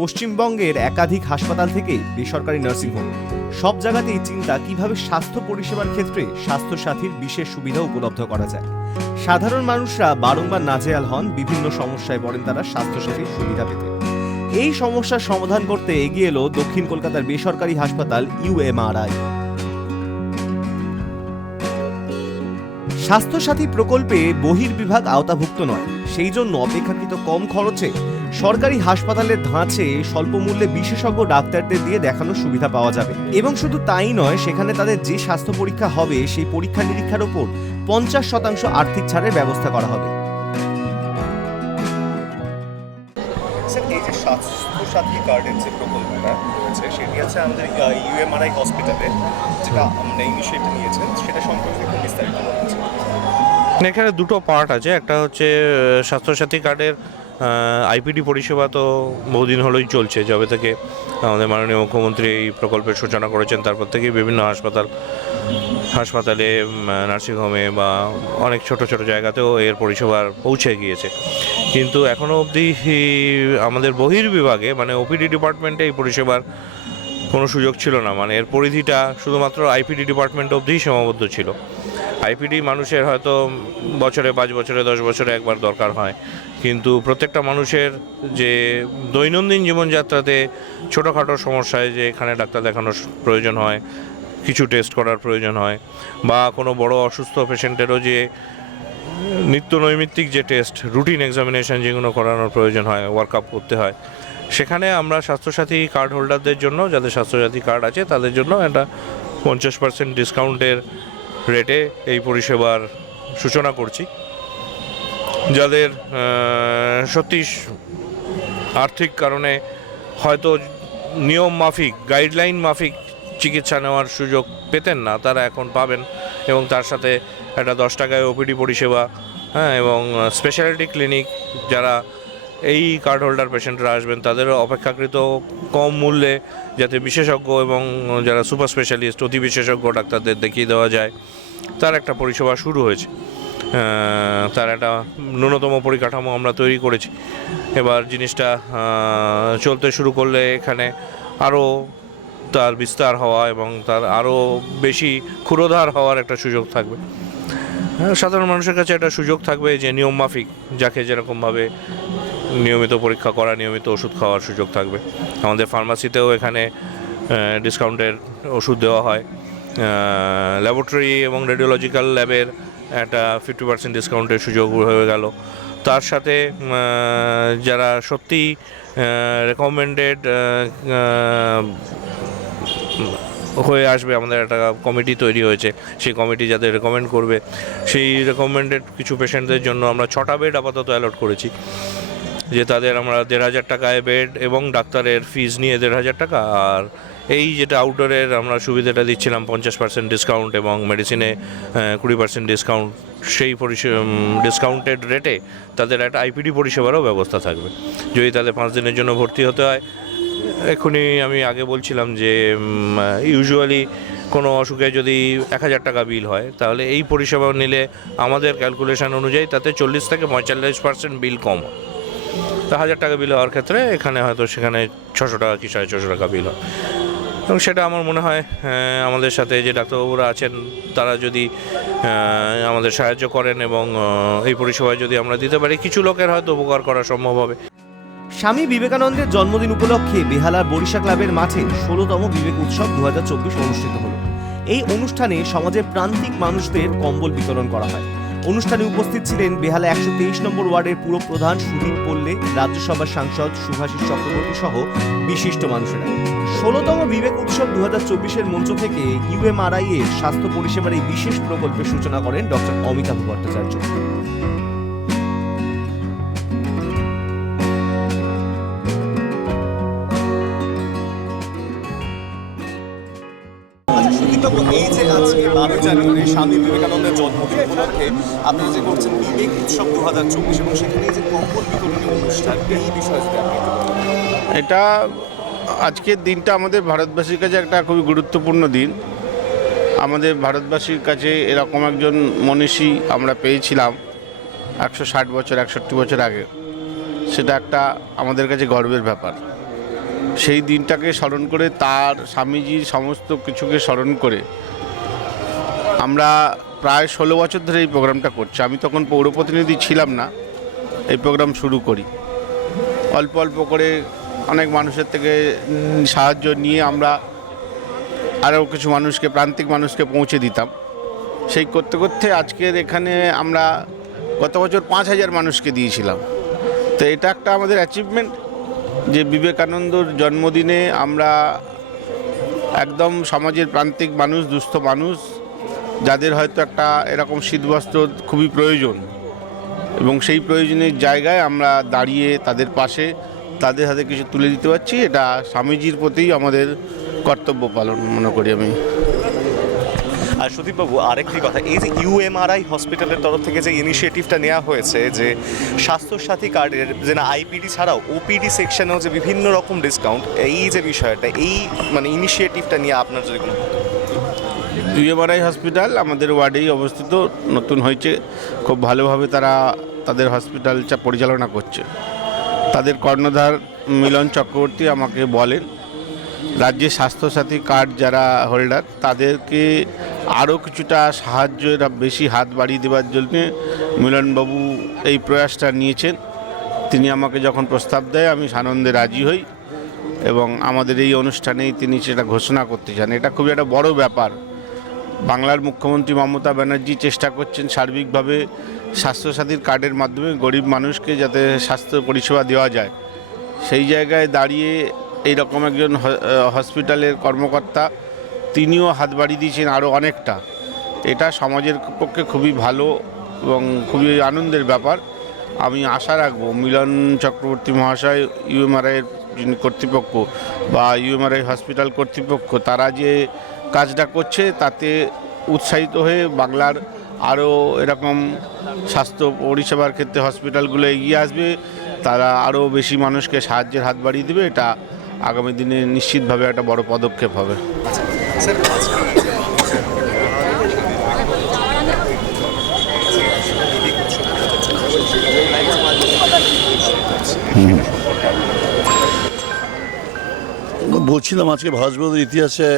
পশ্চিমবঙ্গের একাধিক হাসপাতাল থেকে বেসরকারি নার্সিংহোম সব জায়গাতেই চিন্তা কীভাবে স্বাস্থ্য পরিষেবার ক্ষেত্রে স্বাস্থ্যসাথীর বিশেষ সুবিধা উপলব্ধ করা যায়। সাধারণ মানুষরা বারংবার নাজেহাল হন, বিভিন্ন সমস্যায় পড়েন তারা স্বাস্থ্যসাথীর সুবিধা পেতে। এই সমস্যার সমাধান করতে এগিয়ে এলো দক্ষিণ কলকাতার বেসরকারি হাসপাতাল ইউএমআরআই স্বাস্থ্যসাথী প্রকল্পে বহির্বিভাগ আওতাভুক্ত নয়, সেই জন্য অপেক্ষাকৃত কম খরচে সরকারি হাসপাতালের ধাঁচে স্বল্প মূল্যে বিশেষজ্ঞ ডাক্তারদের দিয়ে দেখানোর সুবিধা পাওয়া যাবে। এবং শুধু তাই নয় সেখানে তাদের যে স্বাস্থ্য পরীক্ষা হবে সেই পরীক্ষা নিরীক্ষার ওপর পঞ্চাশ শতাংশ আর্থিক ছাড়ের ব্যবস্থা করা হবে। স্যার এই যে স্বাস্থ্যসাথী কার্ডের যে প্রকল্পটা রয়েছে সেটি আছে আমাদের ইউএমআরআই হসপিটালে যেটা আমরা ইনিশিয়েটিভ নিয়েছেন সেটা সম্পর্কে একটু বিস্তারিত এখানে দুটো পার্ট আছে। একটা হচ্ছে আহ, স্বাস্থ্যসাথী কার্ডের আইপিডি পরিষেবা তো বহুদিন হলোই চলছে। যবে থেকে আমাদের মাননীয় মুখ্যমন্ত্রী এই প্রকল্পের সূচনা করেছেন, তারপর থেকেই বিভিন্ন হাসপাতাল, হাসপাতালে নার্সিংহোমে বা অনেক ছোট ছোট জায়গাতেও এর পরিষেবার পৌঁছে গিয়েছে। কিন্তু এখনও অবধি আমাদের বহির্বিভাগে মানে ওপিডি ডিপার্টমেন্টে এই পরিষেবার কোনো সুযোগ ছিল না। মানে এর পরিধিটা শুধুমাত্র আইপিডি ডিপার্টমেন্ট অবধিই সীমাবদ্ধ ছিল। আইপিডি মানুষের হয়তো বছরে পাঁচ বছরে, দশ বছরে একবার দরকার হয়। কিন্তু প্রত্যেকটা মানুষের যে দৈনন্দিন জীবনযাত্রাতে ছোটোখাটো সমস্যায় যে এখানে ডাক্তার দেখানোর প্রয়োজন হয়, কিছু টেস্ট করার প্রয়োজন হয়, বা কোনো বড় অসুস্থ পেশেন্টেরও যে নিত্য নৈমিত্তিক যে টেস্ট, রুটিন এক্সামিনেশন যেগুলো করানোর প্রয়োজন হয় ওয়ার্কআপ করতে হয়, সেখানে আমরা স্বাস্থ্যসাথী কার্ড হোল্ডারদের জন্য, যাদের স্বাস্থ্যসাথী কার্ড আছে, তাদের জন্য একটা পঞ্চাশ পার্সেন্ট ডিসকাউন্টের রেটে এই পরিষেবার সূচনা করছি। যাদের সত্যি আর্থিক কারণে হয়তো নিয়ম মাফিক, গাইডলাইন মাফিক চিকিৎসা নেওয়ার সুযোগ পেতেন না, তারা এখন পাবেন এবং তার সাথে একটা দশ টাকায় ওপিডি পরিষেবা হ্যাঁ এবং স্পেশালিটি ক্লিনিক যারা এই কার্ড হোল্ডার পেশেন্টরা আসবেন, তাদেরও অপেক্ষাকৃত কম মূল্যে যাতে বিশেষজ্ঞ এবং যারা সুপার স্পেশালিস্ট অতি বিশেষজ্ঞ ডাক্তারদের দেখিয়ে দেওয়া যায়। তার একটা পরিষেবা শুরু হয়েছে। তার একটা ন্যূনতম পরিকাঠামো আমরা তৈরি করেছি। এবার জিনিসটা চলতে শুরু করলে এখানে আরও তার বিস্তার হওয়া এবং তার আরও বেশি ক্ষুরোধার হওয়ার একটা সুযোগ থাকবে। হ্যাঁ, সাধারণ মানুষের কাছে একটা সুযোগ থাকবে যে নিয়ম মাফিক যাকে যেরকমভাবে নিয়মিত পরীক্ষা করা নিয়মিত ওষুধ খাওয়ার সুযোগ থাকবে। আমাদের ফার্মাসিতেও এখানে ডিসকাউন্টের ওষুধ দেওয়া হয়। ল্যাবরেটরি এবং রেডিওলজিক্যাল ল্যাবের একটা ফিফটি পার্সেন্ট ডিসকাউন্টের সুযোগ হয়ে গেল। তার সাথে যারা সত্যি রেকমেন্ডেড হয়ে আসবে, আমাদের একটা কমিটি তৈরি হয়েছে। সেই কমিটি যাদের রেকমেন্ড করবে, সেই রেকমেন্ডেড কিছু পেশেন্টদের জন্য আমরা ছটা বেড আপাতত অ্যালট করেছি। যে তাদের আমরা দেড় হাজার টাকায় বেড এবং ডাক্তারের ফিজ নিয়ে দেড় হাজার টাকা আর এই যেটা আউটডোরের আমরা সুবিধাটা দিচ্ছিলাম পঞ্চাশ পার্সেন্ট ডিসকাউন্ট এবং মেডিসিনে কুড়ি পার্সেন্ট ডিসকাউন্ট সেই পরিষেবা ডিসকাউন্টেড রেটে তাদের একটা আইপিডি পরিষেবারও ব্যবস্থা থাকবে। যদি তাদের পাঁচ দিনের জন্য ভর্তি হতে হয় এক্ষুনি আমি আগে বলছিলাম যে ইউজুয়ালি কোনো অসুখে যদি এক হাজার টাকা বিল হয়, তাহলে এই পরিষেবা নিলে আমাদের ক্যালকুলেশন অনুযায়ী তাতে চল্লিশ থেকে পঁয়তাল্লিশ পার্সেন্ট বিল কম হয়। তা হাজার টাকা বিল হওয়ার ক্ষেত্রে এখানে হয়তো সেখানে ছশো টাকা কি সাড়ে ছশো টাকা বিল হয়। এবং সেটা আমার মনে হয় আমাদের সাথে যে ডাক্তারবাবুরা আছেন, তারা যদি আমাদের সাহায্য করেন এবং এই পরিষেবায় যদি আমরা দিতে পারি, কিছু লোকের হয়তো উপকার করা সম্ভব হবে। স্বামী বিবেকানন্দের জন্মদিন উপলক্ষে বেহালার বরিশা ক্লাবের মাঠে ষোলোতম বিবেক উৎসব দু হাজার চব্বিশ অনুষ্ঠিত হলো। এই অনুষ্ঠানে সমাজের প্রান্তিক মানুষদের কম্বল বিতরণ করা হয়। অনুষ্ঠানে উপস্থিত ছিলেন বেহালা একশো তেইশ নম্বর ওয়ার্ডের পুরপ্রধান সুদীপ পল্লে, রাজ্যসভার সাংসদ সুভাষিস চক্রবর্তী সহ বিশিষ্ট মানুষেরা। ষোলোতম বিবেক উৎসব দু হাজার চব্বিশের মঞ্চ থেকে ইউএমআরআই এর স্বাস্থ্য পরিষেবার এই বিশেষ প্রকল্পের সূচনা করেন ডক্টর অমিতাভ ভট্টাচার্য। এই বারোই জানুয়ারি স্বামী বিবেকানন্দের জন্মদিন উপলক্ষে আপনি যে করছেন বিবেক উৎসব দু হাজার চব্বিশ এবং সেখানে যে কম্বল বিতরণী অনুষ্ঠান, এই বিষয়ে যদি এটা আজকের দিনটা আমাদের ভারতবাসীর কাছে একটা খুবই গুরুত্বপূর্ণ দিন। আমাদের ভারতবাসীর কাছে এরকম একজন মনীষী আমরা পেয়েছিলাম একশো ষাট বছর, একষট্টি বছর আগে। সেটা একটা আমাদের কাছে গর্বের ব্যাপার। সেই দিনটাকে স্মরণ করে তার স্বামীজির সমস্ত কিছুকে স্মরণ করে আমরা প্রায় ষোলো বছর ধরে এই প্রোগ্রামটা করছি। আমি তখন পৌর প্রতিনিধি ছিলাম না। এই প্রোগ্রাম শুরু করি। অল্প অল্প করে অনেক মানুষের থেকে সাহায্য নিয়ে আমরা আরও কিছু মানুষকে, প্রান্তিক মানুষকে পৌঁছে দিতাম। সেই করতে করতে আজকের এখানে আমরা গত বছর পাঁচ হাজার মানুষকে দিয়েছিলাম। তো এটা একটা আমাদের অ্যাচিভমেন্ট যে বিবেকানন্দর জন্মদিনে আমরা একদম সমাজের প্রান্তিক মানুষ, দুস্থ মানুষ যাদের হয়তো একটা এরকম শীতবস্ত্র খুবই প্রয়োজন। এবং সেই প্রয়োজনের জায়গায় আমরা দাঁড়িয়ে তাদের পাশে, তাদের হাতে কিছু তুলে দিতে পারছি। এটা স্বামীজির প্রতি আমাদের কর্তব্য পালন মনে করি আমি। আর সুদীপবাবু, আরেকটি কথা, এই যে ইউএমআরআই হসপিটালের তরফ থেকে যে ইনিশিয়েটিভটা নেওয়া হয়েছে, যে স্বাস্থ্যসাথী কার্ডের, যে না আইপিডি ছাড়াও ওপিডি সেকশনেও যে বিভিন্ন রকম ডিসকাউন্ট এই যে বিষয়টা, এই মানে ইনিশিয়েটিভটা নিয়ে আপনার যদি কোনো ইউএমআরআই হসপিটাল আমাদের ওয়ার্ডেই অবস্থিত। নতুন হয়েছে। খুব ভালোভাবে তারা তাদের হসপিটালটা পরিচালনা করছে। তাদের কর্ণধার মিলন চক্রবর্তী আমাকে বলেন, রাজ্যের স্বাস্থ্যসাথী কার্ড যারা হোল্ডার, তাদেরকে আরও কিছুটা সাহায্যের বেশি হাত বাড়িয়ে দেওয়ার জন্যে মিলনবাবু এই প্রয়াসটা নিয়েছেন। তিনি আমাকে যখন প্রস্তাব দেয়, আমি সানন্দে রাজি হই এবং আমাদের এই অনুষ্ঠানেই তিনি সেটা ঘোষণা করতে চান। এটা খুবই একটা বড় ব্যাপার। বাংলার মুখ্যমন্ত্রী মমতা ব্যানার্জি চেষ্টা করছেন সার্বিকভাবে স্বাস্থ্যসাথীর কার্ডের মাধ্যমে গরিব মানুষকে যাতে স্বাস্থ্য পরিষেবা দেওয়া যায়। সেই জায়গায় দাঁড়িয়ে এই রকম একজন হসপিটালের কর্মকর্তা, তিনিও হাত বাড়িয়ে দিয়েছেন আরও অনেকটা। এটা সমাজের পক্ষে খুবই ভালো এবং খুবই আনন্দের ব্যাপার। আমি আশা রাখব মিলন চক্রবর্তী মহাশয় ইউএমআরআইয়ের কর্তৃপক্ষ বা ইউএমআরআই হসপিটাল কর্তৃপক্ষ, তারা যে কাজটা করছে, তাতে উৎসাহিত হয়ে বাংলার আরও এরকম স্বাস্থ্য পরিষেবার ক্ষেত্রে হসপিটালগুলো এগিয়ে আসবে। তারা আরও বেশি মানুষকে সাহায্যের হাত বাড়িয়ে দেবে, এটা আগামী দিনে নিশ্চিতভাবে একটা বড় পদক্ষেপ হবে। বলছিলাম আজকে ভারতবর্ষের ইতিহাসে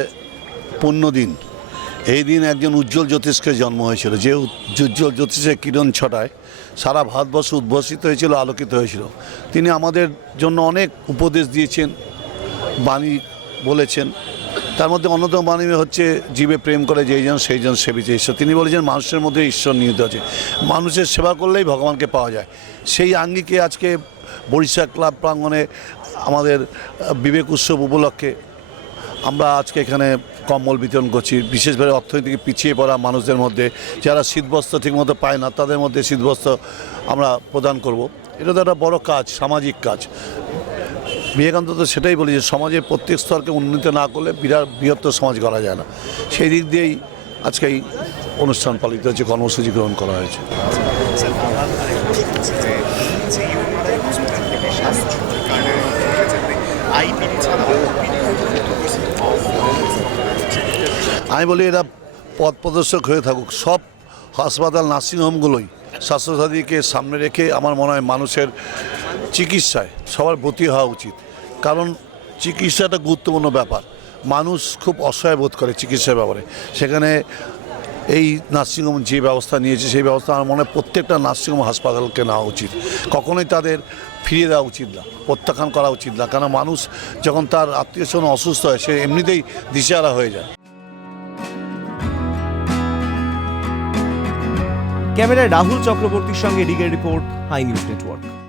পূর্ণ দিন। এই দিন একজন উজ্জ্বল জ্যোতিষকে জন্ম হয়েছিল। যে উজ্জ্বল জ্যোতিষের কিরণ ছটায় সারা ভারতবর্ষ উদ্ভাসিত হয়েছিল, আলোকিত হয়েছিল। তিনি আমাদের জন্য অনেক উপদেশ দিয়েছেন, বাণী বলেছেন। তার মধ্যে অন্যতম বাণী হচ্ছে, জীবে প্রেম করে যেই জন, সেই জন সেবিছে ঈশ্বর। তিনি বলেছেন, মানুষের মধ্যে ঈশ্বর নিহিত আছে। মানুষের সেবা করলেই ভগবানকে পাওয়া যায়। সেই আঙ্গিকে আজকে বরিশা ক্লাব প্রাঙ্গণে আমাদের বিবেক উৎসব উপলক্ষে আমরা আজকে এখানে কম্বল বিতরণ করছি, বিশেষভাবে অর্থনীতিকে পিছিয়ে পড়া মানুষদের মধ্যে, যারা শীতবস্ত্র ঠিকমতো পায় না, তাদের মধ্যে শীতবস্ত্র আমরা প্রদান করব। এটা তো একটা বড় কাজ, সামাজিক কাজ। বিবেকানন্দ তো সেটাই বলি যে সমাজের প্রত্যেক স্তরকে উন্নীত না করলে বিরাট বৃহত্তর সমাজ করা যায় না। সেই দিক দিয়েই আজকে এই অনুষ্ঠান পালিত হয়েছে, কর্মসূচি গ্রহণ করা হয়েছে। আমি বলি এরা পথ প্রদর্শক হয়ে থাকুক। সব হাসপাতাল, নার্সিংহোমগুলোই স্বাস্থ্যসাথীকে সামনে রেখে আমার মনে হয় মানুষের চিকিৎসায় সবার ভর্তি হওয়া উচিত। কারণ চিকিৎসাটা গুরুত্বপূর্ণ ব্যাপার। মানুষ খুব অসহায় বোধ করে চিকিৎসার ব্যাপারে। সেখানে এই নার্সিংহোম যে ব্যবস্থা নিয়েছে, সেই ব্যবস্থা আমার মনে হয় প্রত্যেকটা নার্সিংহোম হাসপাতালকে নেওয়া উচিত। কখনোই তাদের ফিরিয়ে দেওয়া উচিত না, প্রত্যাখ্যান করা উচিত না। কারণ মানুষ যখন তার আত্মীয় স্বজন অসুস্থ হয়, সে এমনিতেই দিশেহারা হয়ে যায়। ক্যামেরায় রাহুল চক্রবর্তীর সঙ্গে ডিগের রিপোর্ট হাই নিউজ নেটওয়ার্ক।